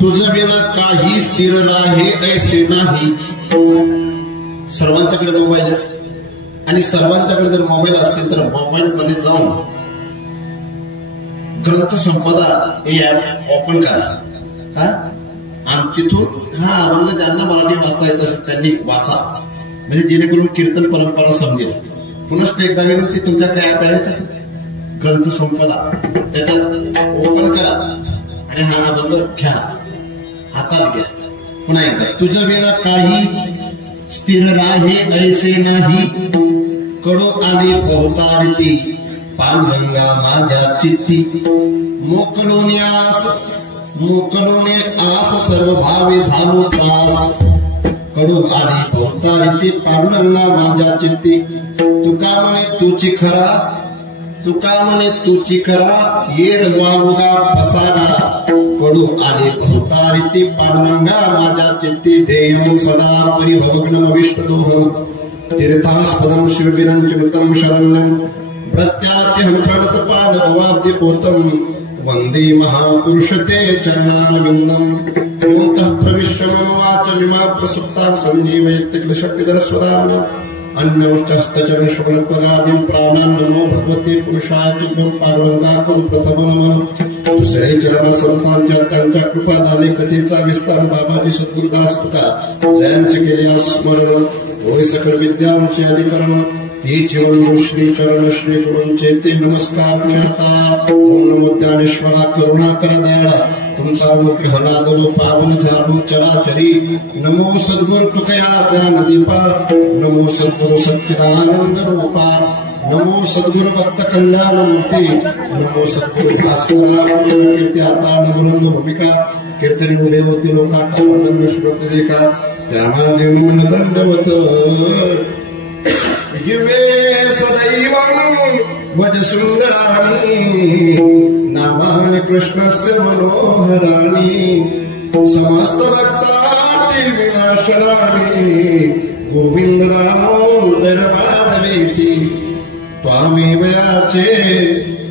तुझं बिना काही स्थिर राहे ऐसे नाही. सर्वांच्याकडे मोबाईल आहेत आणि सर्वांच्याकडे जर मोबाईल असतील तर मोबाईल मध्ये जाऊन ग्रंथ संपदा हे ऍप ओपन करा आणि तिथून हा अभंग ज्यांना मराठी वाचता येत असेल त्यांनी वाचा, म्हणजे जेणेकरून कीर्तन परंपरा समजेल. पुनश्च एकदा विनंती, तुमच्याकडे ऍप आहे का ग्रंथ संपदा, त्याच्यात ओपन करा आणि हा अभंग घ्या, हातात घ्या. पुन्हा एकदा, तुझं बिना काही स्थिर राहे ऐसे नाही, कडो आली पोहतारती पांडुरंगा माझ्या चित्ती. मोकलोने आस सर्व भावे झालो त्रास, कडो आली पोहतारती पांडुरंगा माझ्या चित्ती. तुका म्हणे तुची खरा येर वावगा पसारा, कडू आले बहुतारिती पांडुरंगा माझ्या चित्ती. ध्येयं सदा परिभवग्नम विष्णुदोहं, तीर्थास्पदं शिवविरञ्चिनुतं शरण्यं, प्रत्यात्यहं प्रणतपादभवाब्धिपोतं, वन्दे महापुरुष ते चरणारविन्दं. योऽन्तः प्रविश्य मम वाचमिमा प्रसुप्तां सञ्जीवयति किल शक्तिधरस्वदाम्ना. अन्यौष्टहस्तचरण शुक्लत्वगादिं प्राणान् नमो भगवते पुरुषाय तुभ्यं. पांडुरंगाकडून प्रथम नमन. दुसरे चरण संतांच्या त्यांच्या कृपादाने कथेचा विस्तार बाबाजी सद्गुरुदास तुका जयांचे केले स्मरण. होय सकळ विद्यांचे अधिकरण, ती जीवन श्री चरण श्री गुरूंचे ते नमस्कार ज्ञाता. ओम नमो ज्ञानेश्वरा करुणाकर दयाळा, तुमचा अनुग्रह लादलो पावन झालो चराचरी. नमो सद्गुरु कृपया ज्ञानदीपा, नमो सद्गुरु सच्चिदानंद रूपा, नमो सद्गुरु भक्त कल्याण मूर्ती, नमो सद्गुरु भास्करा. कीर्ती आता बुलंद भूमिका, कीर्तनी उभे होती लोकांचा वदन श्रोत देखा. त्यामादेव मन दंडवत युवे सदैवं वज सुंदराणी, नामानि कृष्णस्य मनोहराणि. समस्त भक्तांची विनाशनानि, गोविंद दामोदर माधवेति. त्वामेव याचे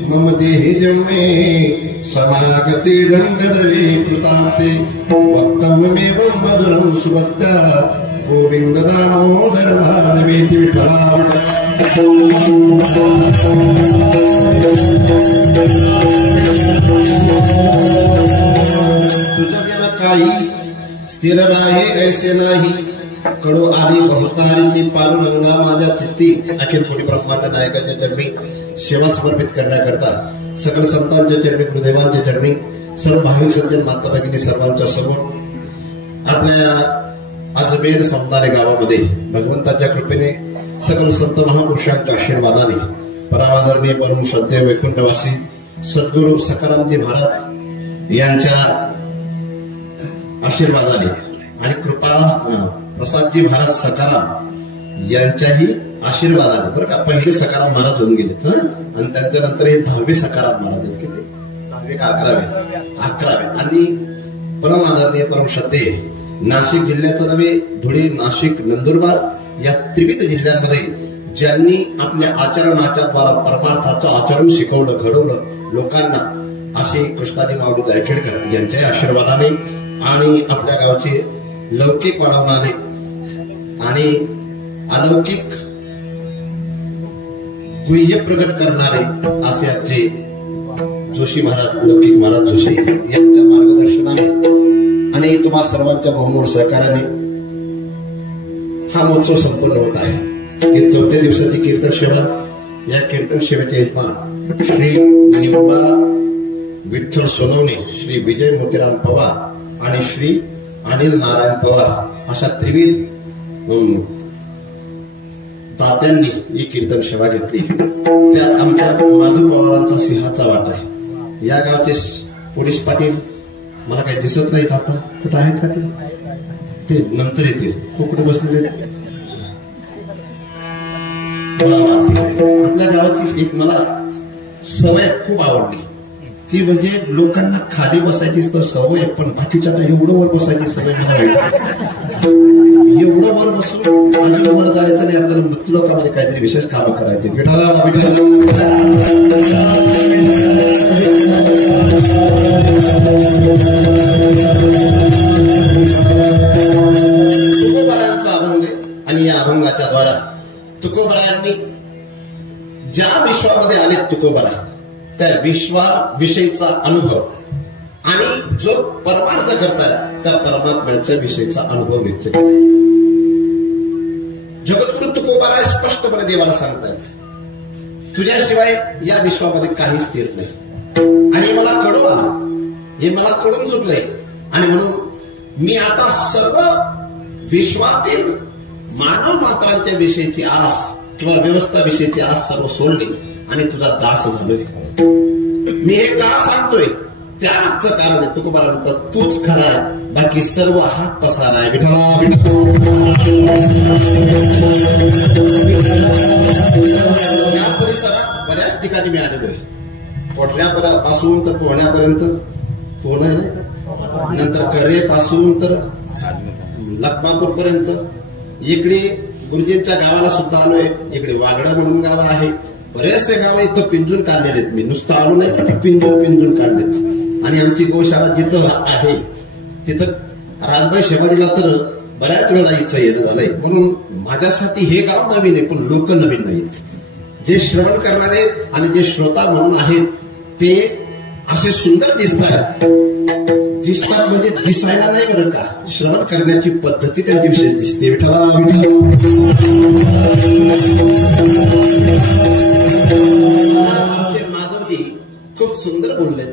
मम देहि जन्मे, समागते दंडदवे कृताते. वक्तव्यमेवं मधुरं सुभक्त्या, गोविंद दामोदर माधवेति. विठ्ठला तुझं बिना काही स्थिर राहे ऐसे नाही, कडो आली बहुतारिती पांडुरंगा माझ्या चित्ती. अखिल कोटी ब्रह्मांड नायकाच्या चरणी सेवा समर्पित करण्याकरता सकल संतांच्या चरणी, गुरुदेवांच्या चरणी, सर्व भाविक सज्जन माता भगिनी सर्वांच्या समोर आपल्या अजमेर समदारे गावामध्ये भगवंताच्या कृपेने सकल संत महापुरुषांच्या आशीर्वादाने परमादरणीय परम श्रद्धेय वैकुंठवासी सद्गुरु सकारामजी महाराज यांच्या आशीर्वादाने आणि कृपा प्रसादजी महाराज सकाराम यांच्याही आशीर्वादाने, बरं का, पहिले सकाराम महाराज होऊन गेलेत आणि त्यांच्यानंतर हे 10वे सकाराम महाराज आहेत. किती 10वे का 11वे. आणि परम आदरणीय परम श्रद्धेय नाशिक जिल्ह्याचं नव्हे, धुळे, नाशिक, नंदुरबार या त्रिविध जिल्ह्यांमध्ये ज्यांनी आपल्या आचरणाच्या द्वारा परमार्थाचं आचरण शिकवलं, घडवलं लोकांना, असे कृष्णाजी माऊली जायखेडकर यांच्या आशीर्वादाने आणि आपल्या गावचे लौकिक वाढवणारे आणि अलौकिक गुह्य प्रगट करणारे असे आमचे जोशी महाराज, लौकिक महाराज जोशी यांच्या मार्गदर्शनाने आणि तुम्हा सर्वांच्या बहुमोल सहकार्याने हा महोत्सव संपन्न होत आहे. ही 4थ्या दिवसाची कीर्तन सेवा. या कीर्तन सेवेचे यजमान श्री निंबा विठ्ठल सोनवणे, श्री विजय मोतीराम पवार आणि श्री अनिल नारायण पवार अशा त्रिविध दात्यांनी ही कीर्तन सेवा घेतली. त्यात आमच्या माधू पवारांचा सिंहाचा वाटा आहे. या गावचे पोलीस पाटील मला काही दिसत नाहीत आता, कुठं आहेत का ते नंतर येतील. कुठे बसलेले आपल्या गावाची एक मला सवय खूप आवडली, ती म्हणजे लोकांना खाली बसायची तर सवय, पण बाकीच्यांना एवढं वर बसायची सवय मला वाटते. एवढं वर बसून अजून वर जायचं नाही, आपल्याला मृत्यू लोकांमध्ये काहीतरी विशेष कामं करायची. विठाला विठाला विश्वाविषयीचा अनुभव आणि जो परमार्थ करतात त्या परमात्म्याच्या विषयीचा अनुभव व्यक्त करतात. जगद्गुरु तुकोबाराय स्पष्टपणे देवाला सांगतात, तुझ्याशिवाय या विश्वामध्ये काही स्थिर नाही आणि मला कळू आला, हे मला कळून चुकलंय आणि म्हणून मी आता सर्व विश्वातील मानव मात्रांच्या विषयीची आस किंवा व्यवस्था विषयीची आस सर्व सोडली आणि तुझा दास झालोय. मी हे का सांगतोय त्याचं कारण आहे. तुकोबारा म्हणतात तूच खरा आहे, बाकी सर्व हा पसारा आहे. विठ्ठला या परिसरात बऱ्याच ठिकाणी मी आलेलो आहे. कोठऱ्यापासून तर पोहण्यापर्यंत, पोहणं नाही, नंतर करेपासून तर लखमापूर पर्यंत, इकडे गुरुजींच्या गावाला सुद्धा आलोय. इकडे वागडा म्हणून गाव आहे. बरेचसे गाव इथं पिंजून काढलेले आहेत. मी नुसतं आलो नाही पण पिंजून काढलेत. आणि आमची गोशाळा जिथं आहे तिथं राजबाई शेवाडीला तर बऱ्याच वेळा इथं येणं झालंय. म्हणून माझ्यासाठी हे गाव नवीन आहे पण लोक नवीन नाहीत. जे श्रवण करणारे आणि जे श्रोता म्हणून आहेत ते असे सुंदर दिसतात म्हणजे दिसायला नाही बरं का, श्रवण करण्याची पद्धती त्यांची विशेष दिसते. विठ्ठला आमचे माधवजी खूप सुंदर बोलले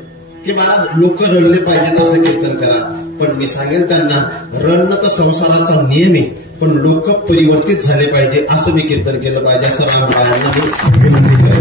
की मला लोक रडले पाहिजेत असं कीर्तन करा. पण मी सांगेन त्यांना, रडणं तर संसाराचा नियम आहे पण लोक परिवर्तित झाले पाहिजे असं मी कीर्तन केलं पाहिजे असं रामरायांना